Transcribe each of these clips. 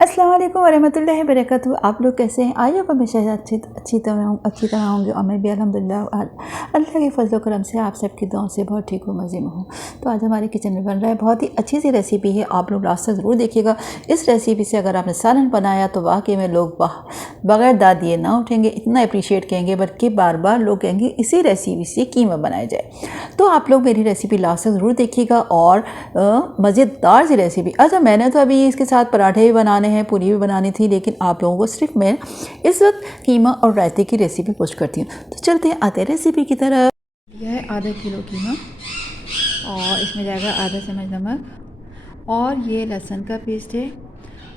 अस्सलाम वालेकुम वरहमतुल्लाहि वबरकातुहू। आप लोग कैसे हैं? आज आप हमेशा अच्छी तरह होंगे और मैं भी अल्हम्दुलिल्लाह अल्लाह के फजल करम से आप सबकी दुआओं से बहुत ठीक हूँ, मज़े में हूँ। तो आज हमारे किचन में बन रहा है बहुत ही अच्छी सी रेसिपी है, आप लोग लास्ट तक ज़रूर देखिएगा। इस रेसिपी से अगर आपने सालन बनाया तो वाकई में लोग बग़ैर दाद दिए ना उठेंगे, इतना अप्रीशिएट कहेंगे, बल्कि बार बार लोग कहेंगे इसी रेसिपी से कीमा बनाया जाए। तो आप लोग मेरी रेसिपी लास्ट तक ज़रूर देखिएगा और मज़ेदार सी रेसिपी। अच्छा, मैंने तो अभी इसके साथ पराठे भी बनाने हैं, पूरी भी बनानी थी, लेकिन आप लोगों को सिर्फ मैं इस वक्त कीमा और रायते की रेसिपी पोस्ट करती हूँ। तो चलते हैं आते रेसिपी की तरफ। यह है आधा किलो कीमा और इसमें जाएगा आधा चम्मच नमक और ये लहसुन का पेस्ट है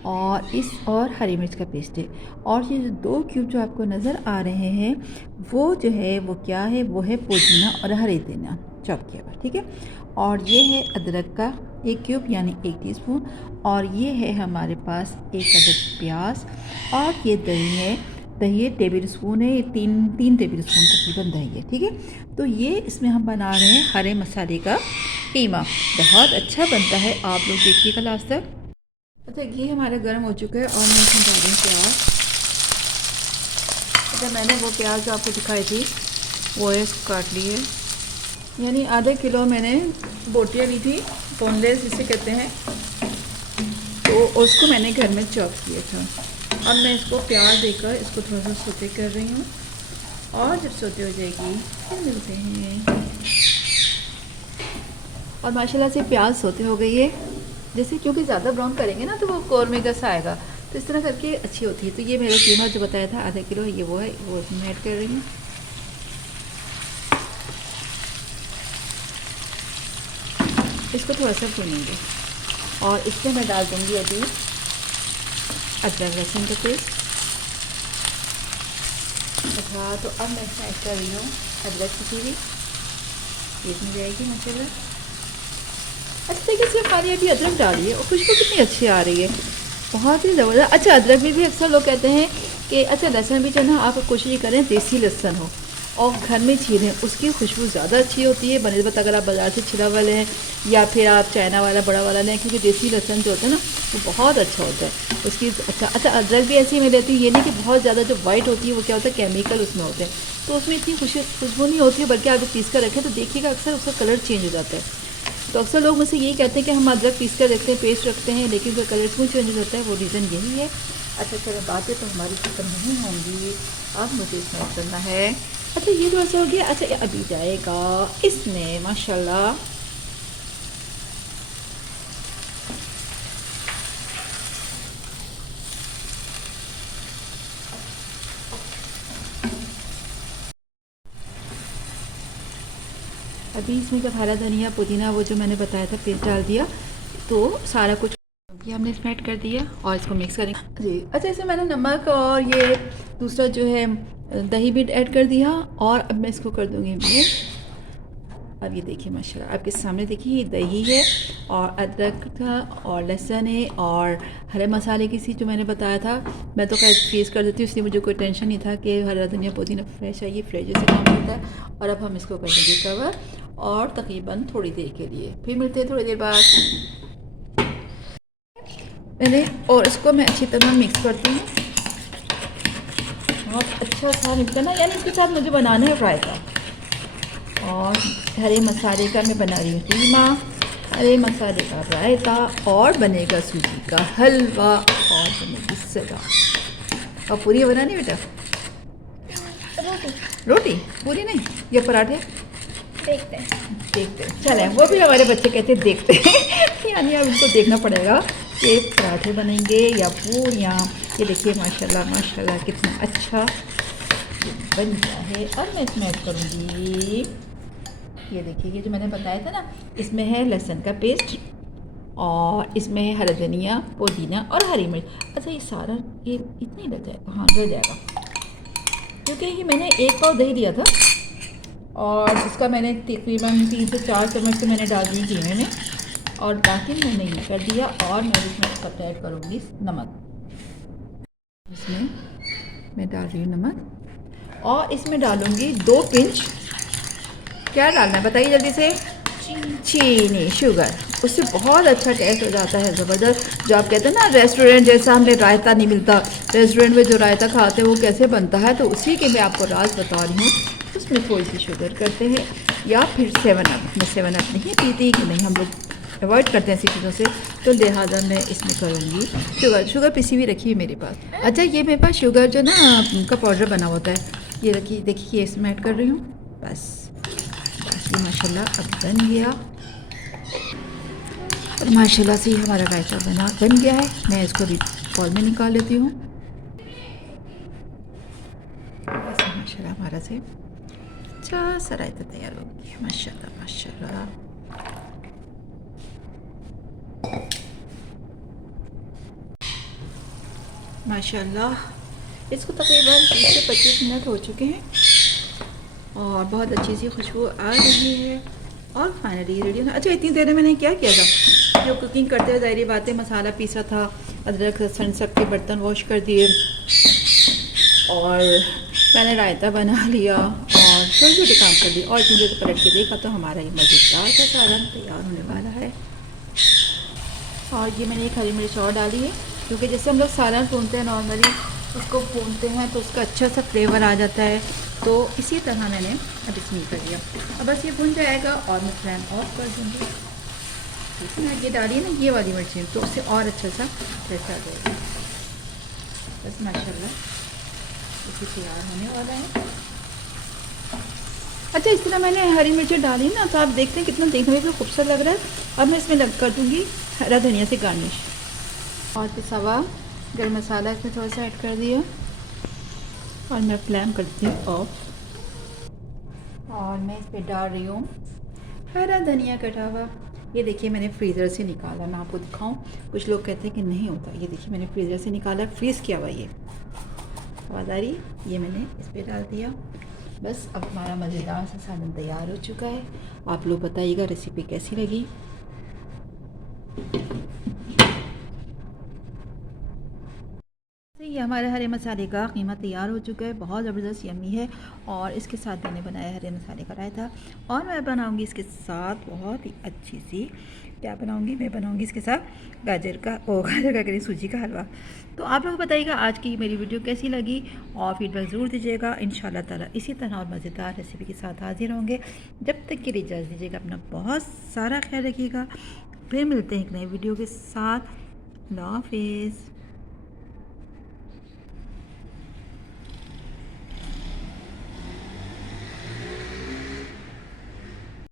और हरी मिर्च का पेस्ट है। और ये जो 2 क्यूब जो आपको नज़र आ रहे हैं वो जो है वो क्या है, वो है पुदीना और हरी धनिया चॉप किया हुआ, ठीक है। और ये है अदरक का 1 क्यूब यानी 1 टीस्पून। और ये है हमारे पास 1 अदद प्याज। और ये दही टेबल स्पून है, ये तीन टेबल स्पून तकरीबन दही है, ठीक है। तो ये इसमें हम बना रहे हैं हरे मसाले का कीमा, बहुत अच्छा बनता है, आप लोग देखिएगा लास्ट तक। अच्छा, ये हमारा गर्म हो चुका है और मैं इसमें डाल रही हूँ प्याज। अच्छा, मैंने वो प्याज जो आपको दिखाई थी वो है काट ली है, यानी आधा किलो मैंने बोटियाँ ली थी, बोनलेस जिसे कहते हैं, तो उसको मैंने घर में चॉप किया था। अब मैं इसको प्याज देकर इसको थोड़ा सा सोते कर रही हूँ और जब सोते हो जाएगी फिर मिलते हैं। और माशाल्लाह से प्याज सोते हो गई है, जैसे क्योंकि ज़्यादा ब्राउन करेंगे ना तो वो कौरमे जैसा आएगा, तो इस तरह करके अच्छी होती है। तो ये मेरा कीमा जो बताया था आधा किलो, ये वो है, वो इसमें ऐड कर रही हूँ। इसको थोड़ा सा भूनेंगे और इसमें मैं डाल दूँगी अभी अदरक लहसुन का पेस्ट। अच्छा, तो अब मैं इसमें ऐड कर रही हूँ अदरक की चीरी, इसमें जाएगी माशाल्लाह। अच्छी तरीके से हमारी अभी अदरक डाली है और खुशबू कितनी अच्छी आ रही है, बहुत ही ज़बरदस्त। अच्छा, अदरक में भी अक्सर लोग कहते हैं कि अच्छा लहसुन भी जो ना आप कोशिश करें देसी लहसुन हो और घर में छीलें, उसकी खुशबू ज़्यादा अच्छी होती है बनस्बत अगर आप बाज़ार से छिला हुआ लें या फिर आप चाइना वाला बड़ा वाला लें, क्योंकि देसी लहसुन जो होता है ना वो बहुत अच्छा होता है उसकी। अच्छा, अदरक भी ऐसी मैं लेती हूँ, ये नहीं कि बहुत ज़्यादा जो वाइट होती है वो क्या होता है केमिकल उसमें होते हैं, तो उसमें इतनी खुशबू नहीं होती है, बल्कि आप पीस कर रखें तो देखिएगा अक्सर उसका कलर चेंज हो जाता है। तो अक्सर लोग मुझसे यही कहते हैं कि हम अदरक पीस कर रखते हैं, पेस्ट रखते हैं, लेकिन उसका कलर क्यों चेंज हो जाता है, वो रीज़न यही है। अच्छा, चलो बातें तो हमारी खत्म नहीं होंगी, अब मुझे इसमें करना है। अच्छा, ये थोड़ा सा हो गया। अच्छा, ये अभी जाएगा इसमें माशाल्लाह अभी इसमें जब हरा धनिया पुदीना वो जो मैंने बताया था पेस्ट डाल दिया, तो सारा कुछ ये हमने इसमें ऐड कर दिया और इसको मिक्स करेंगे जी। अच्छा, इसमें मैंने नमक और ये दूसरा जो है दही भी ऐड कर दिया और अब मैं इसको कर दूँगी मिक्स। अब ये देखिए माशाल्लाह आपके सामने, देखिए ये दही है और अदरक था और लहसुन है और हरे मसाले की सी जो मैंने बताया था, मैं तो खैर फ्रीज़ कर देती हूँ, इसलिए मुझे कोई टेंशन नहीं था कि हरा धनिया पुदीना फ्रेश है, ये फ्रेश जैसे काम होता है। और अब हम इसको कर देंगे कवर और तकरीबन थोड़ी देर के लिए फिर मिलते हैं थोड़ी देर बाद मैंने, और इसको मैं अच्छी तरह मिक्स करती हूँ, बहुत अच्छा सा मिलता है ना, यानी इसके साथ मुझे बनाना है रायता। और हरे मसाले का मैं बना रही हूँ कीमा, हरे मसाले का रायता और बनेगा सूजी का हलवा और बनेगी सलाद। और पूरी बनानी बेटा? रोटी पूरी नहीं, ये पराठे देखते हैं चलें, वो भी हमारे बच्चे कहते हैं देखते हैं यानी अब उनको देखना पड़ेगा कि पराठे बनेंगे या पूरियाँ। ये देखिए माशाल्लाह माशाल्लाह कितना अच्छा बन गया है। और मैं इसमें ऐड करूँगी, ये देखिए ये जो मैंने बताया था ना, इसमें है लहसुन का पेस्ट और इसमें है हरा धनिया पुदीना और हरी मिर्च। अच्छा, ये सारा ये इतना ही डल जाएगा, हाँ डल जाएगा, क्योंकि ये मैंने 1 पाव दही दिया था और इसका मैंने तकरीबन 3 से 4 चम्मच तो मैंने डाल दी कीमे में और बाकी मैंने ये कर दिया। और मैं इसमें ऐड करूँगी नमक, इसमें मैं डाल रही हूँ नमक और इसमें डालूँगी 2 पिंच, क्या डालना है बताइए जल्दी से, चीनी शुगर, उससे बहुत अच्छा टेस्ट हो जाता है, ज़बरदस्त। जो आप कहते हैं ना रेस्टोरेंट जैसा हमें रायता नहीं मिलता, रेस्टोरेंट में जो रायता खाते हैं वो कैसे बनता है, तो उसी के मैं आपको राज बता रही हूँ। उसमें थोड़ी सी शुगर करते हैं, या फिर 7 अप। मैं 7 अप नहीं पीती, कि नहीं, हम लोग अवॉइड करते हैं ऐसी चीज़ों से, तो लिहाजा मैं इसमें करूँगी शुगर पिसी हुई रखी है मेरे पास। अच्छा, ये मेरे पास शुगर जो ना का पाउडर बना होता है, ये रखिए, देखिए ये इसमें ऐड कर रही हूँ। बस ये माशाल्लाह अब बन गया, और माशाल्लाह से ही हमारा रायता बन गया है। मैं इसको भी बॉल में निकाल लेती हूँ। ऐसे माशाल्लाह हमारा से अच्छा सा रायता तैयार हो गया, माशाल्लाह माशाल्लाह। माशाल्लाह इसको तकरीबन 20 से 25 मिनट हो चुके हैं, और बहुत अच्छी सी खुशबू आ रही है, और फाइनली रेडी है। अच्छा, इतनी देर में मैंने क्या किया था, जो कुकिंग करते हुए ज़ाहिर बात है मसाला पीसा था, अदरक लहसुन सब के बर्तन वॉश कर दिए, और मैंने रायता बना लिया, और छोटे छोटे काम कर दिए, और मुझे तो पलट के देखा तो हमारा ये मज़ेदार सा सालन तैयार होने वाला है। और ये मैंने एक हरी मिर्च और डाली है, क्योंकि जैसे हम लोग सालन भूनते हैं नॉर्मली, उसको भूनते हैं तो उसका अच्छा सा फ्लेवर आ जाता है, तो इसी तरह मैंने अब इसमें कर दिया। अब बस ये भुन जाएगा और मैं फ्लेम ऑफ कर दूँगी। इसमें ये डाली है ना ये वाली मिर्ची, तो उससे और अच्छा सा टेस्ट आ जाएगा। बस माशाल्लाह इसी तैयार होने वाला है। अच्छा, इस तरह मैंने हरी मिर्ची डाली ना, तो आप देखते हैं कितना देखने में खूबसूरत लग रहा है। अब मैं इसमें कर दूँगी हरा धनिया से गार्निश, और पिसा हुआ गरम मसाला इसमें थोड़ा सा ऐड कर दिया, और मैं फ्लेम करती हूँ ऑफ, और मैं इस पर डाल रही हूँ हरा धनिया कटा हुआ। ये देखिए मैंने फ्रीज़र से निकाला, मैं आपको दिखाऊं, कुछ लोग कहते हैं कि नहीं होता, ये देखिए मैंने फ्रीज़र से निकाला, फ्रीज़ किया हुआ, ये आवाज़ आ रही, ये मैंने इस पर डाल दिया। बस अब हमारा मज़ेदार सा सालन तैयार हो चुका है। आप लोग बताइएगा रेसिपी कैसी लगी। ये हमारे हरे मसाले का कीमा तैयार हो चुका है, बहुत ज़बरदस्त यम्मी है। और इसके साथ मैंने बनाया हरे मसाले का रायता, और मैं बनाऊंगी इसके साथ बहुत ही अच्छी सी, क्या बनाऊंगी, मैं बनाऊंगी इसके साथ गाजर का करी सूजी का हलवा। तो आप लोग बताइएगा आज की मेरी वीडियो कैसी लगी, और फीडबैक ज़रूर दीजिएगा। इंशाल्लाह ताला इसी तरह और मज़ेदार रेसिपी के साथ हाजिर होंगे। जब तक के लिए इजाज़त दीजिएगा, अपना बहुत सारा ख्याल रखिएगा। फिर मिलते हैं एक नई वीडियो के साथ। अल्लाह हाफिज़।